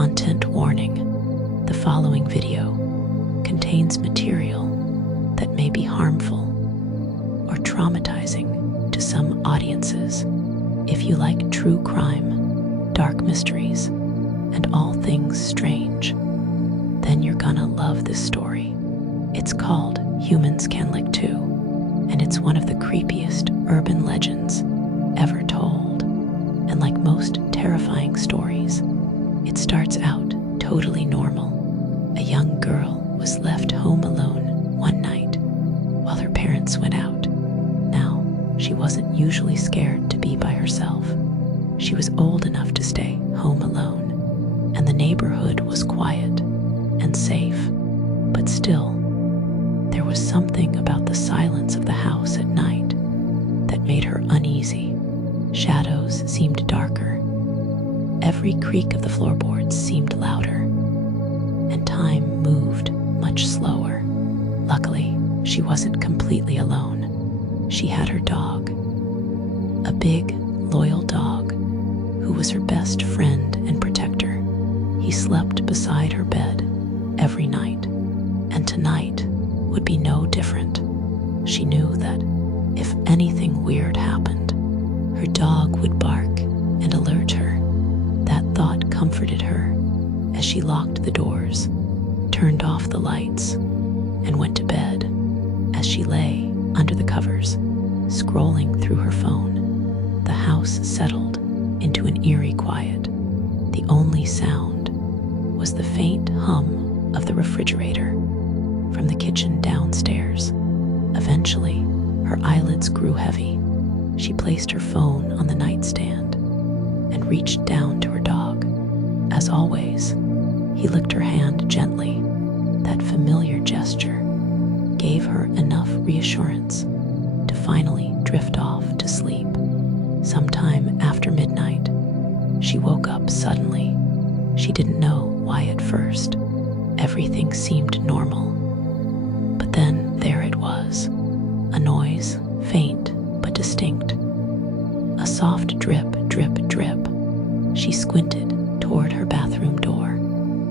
Content warning. The following video contains material that may be harmful or traumatizing to some audiences. If you like true crime, dark mysteries, and all things strange, then you're gonna love this story. It's called Humans Can Lick Too, and it's one of the creepiest urban legends ever told. And like most terrifying stories, it starts out totally normal. A young girl was left home alone one night while her parents went out. Now, she wasn't usually scared to be by herself. She was old enough to stay home alone, and the neighborhood was quiet and safe. But still, there was something about the silence of the house at night that made her uneasy. Shadows seemed darker. Every creak of the floorboards seemed louder, and time moved much slower. Luckily, she wasn't completely alone. She had her dog, a big, loyal dog who was her best friend and protector. He slept beside her bed every night, and tonight would be no different. She knew that if anything weird happened, her dog would bark and alert her. That thought comforted her as she locked the doors, turned off the lights, and went to bed. As she lay under the covers, scrolling through her phone, the house settled into an eerie quiet. The only sound was the faint hum of the refrigerator from the kitchen downstairs. Eventually, her eyelids grew heavy. She placed her phone on the nightstand and reached down to her dog. As always, he licked her hand gently. That familiar gesture gave her enough reassurance to finally drift off to sleep. Sometime after midnight, she woke up suddenly. She didn't know why at first. Everything seemed normal. But then there it was, a noise, faint but distinct. A soft drip, drip, drip. She squinted toward her bathroom door.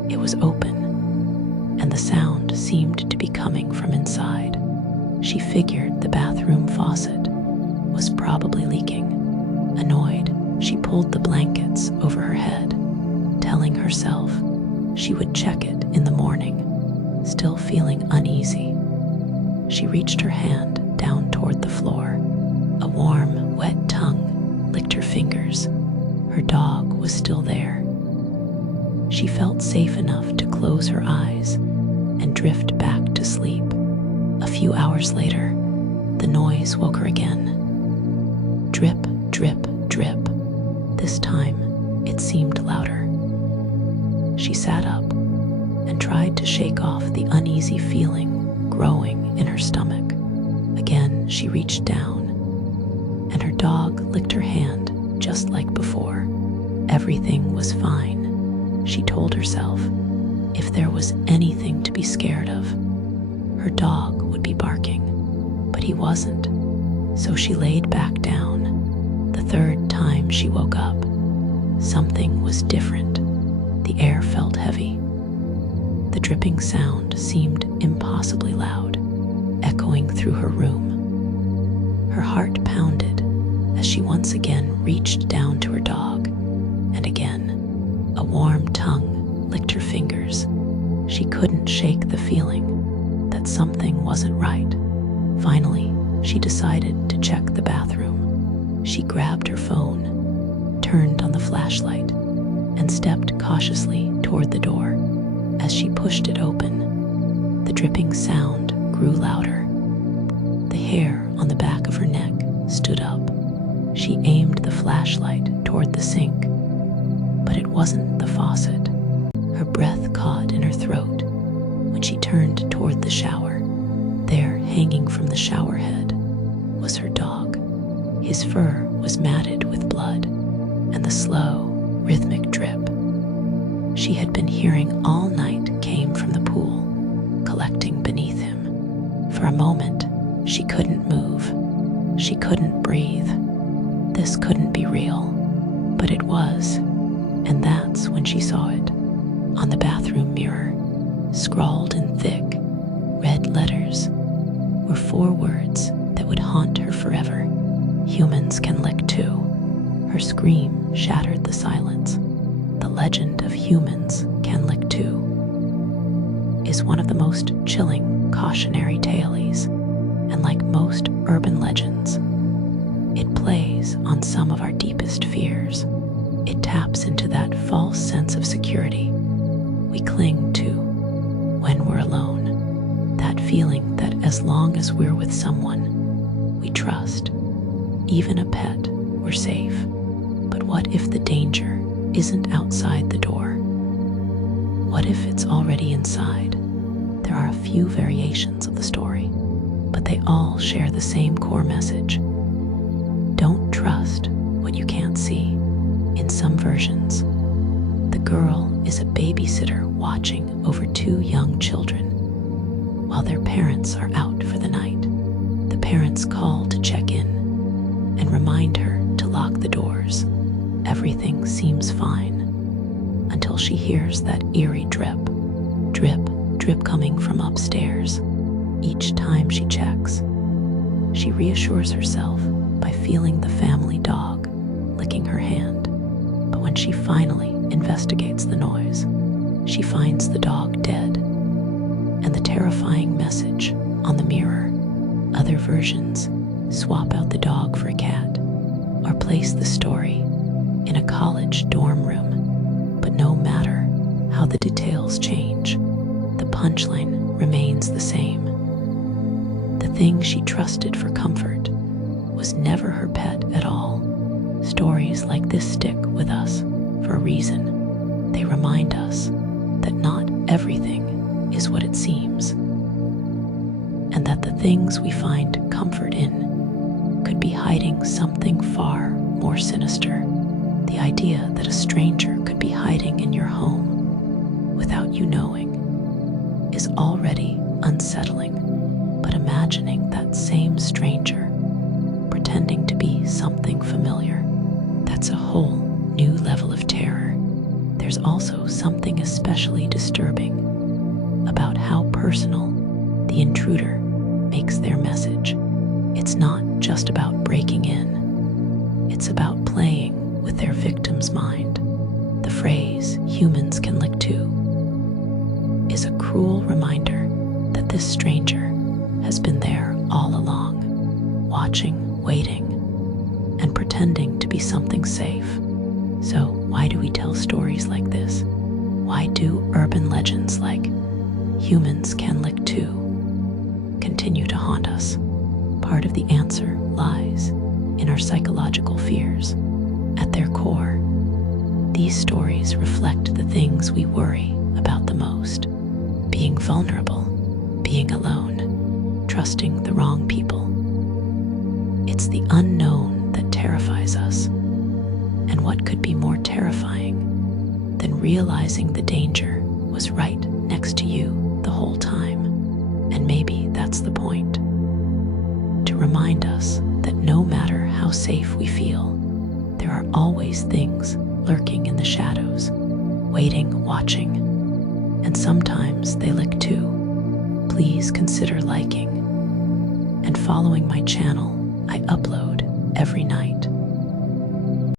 It was open, and the sound seemed to be coming from inside. She figured the bathroom faucet was probably leaking. Annoyed, she pulled the blankets over her head, telling herself she would check it in the morning. Still feeling uneasy, she reached her hand down toward the floor. A warm, wet tongue licked her fingers. Her dog was still there. She felt safe enough to close her eyes and drift back to sleep. A few hours later, the noise woke her again. Drip, drip, drip. This time, it seemed louder. She sat up and tried to shake off the uneasy feeling growing in her stomach. Again, she reached down, and her dog licked her hand just like before. Everything was fine, she told herself. If there was anything to be scared of, her dog would be barking, but he wasn't. So she laid back down. The third time she woke up, something was different. The air felt heavy. The dripping sound seemed impossibly loud, echoing through her room. Her heart pounded as she once again reached down to her dog, and again, a warm tongue licked her fingers. She couldn't shake the feeling that something wasn't right. Finally, she decided to check the bathroom. She grabbed her phone, turned on the flashlight, and stepped cautiously toward the door. As she pushed it open, the dripping sound grew louder. The hair on the back of her neck stood up. She aimed the flashlight toward the sink, but it wasn't the faucet. Her breath caught in her throat when she turned toward the shower. There, hanging from the shower head, was her dog. His fur was matted with blood, and the slow, rhythmic drip she had been hearing all night came from the pool, collecting beneath him. For a moment, she couldn't move. She couldn't breathe. This couldn't be real, but it was, and that's when she saw it. On the bathroom mirror, scrawled in thick, red letters, were 4 words that would haunt her forever. Humans can lick too. Her scream shattered the silence. The legend of humans can lick too is one of the most chilling cautionary tales, and like most urban legends, it plays on some of our deepest fears. It taps into that false sense of security we cling to when we're alone. That feeling that as long as we're with someone we trust, even a pet, we're safe. But what if the danger isn't outside the door? What if it's already inside? There are a few variations of the story, but they all share the same core message. Don't trust what you can't see. In some versions, the girl is a babysitter watching over 2 young children while their parents are out for the night. The parents call to check in and remind her to lock the doors. Everything seems fine until she hears that eerie drip, drip, drip coming from upstairs. Each time she checks, she reassures herself by feeling the family dog licking her hand. But when she finally investigates the noise, she finds the dog dead, and the terrifying message on the mirror. Other versions swap out the dog for a cat, or place the story in a college dorm room. But no matter how the details change, the punchline remains the same. The thing she trusted for comfort was never her pet at all. Stories like this stick with us for a reason. They remind us that not everything is what it seems, and that the things we find comfort in could be hiding something far more sinister. The idea that a stranger could be hiding in your home without you knowing is already unsettling, but imagining that same stranger pretending to be something familiar, that's a whole new level of terror. There's also something especially disturbing about how personal the intruder makes their message. It's not just about breaking in, it's about playing with their victim's mind. The phrase, humans can lick too, is a cruel reminder that this stranger has been there all along, watching, waiting, and pretending to be something safe. So why do we tell stories like this? Why do urban legends like humans can lick too continue to haunt us? Part of the answer lies in our psychological fears. At their core, these stories reflect the things we worry about the most: being vulnerable, being alone, trusting the wrong people. It's the unknown that terrifies us, and what could be more terrifying than realizing the danger was right next to you the whole time? And maybe that's the point, to remind us that no matter how safe we feel, there are always things lurking in the shadows, waiting, watching, and sometimes they lick too. Please consider liking and following my channel. I upload every night.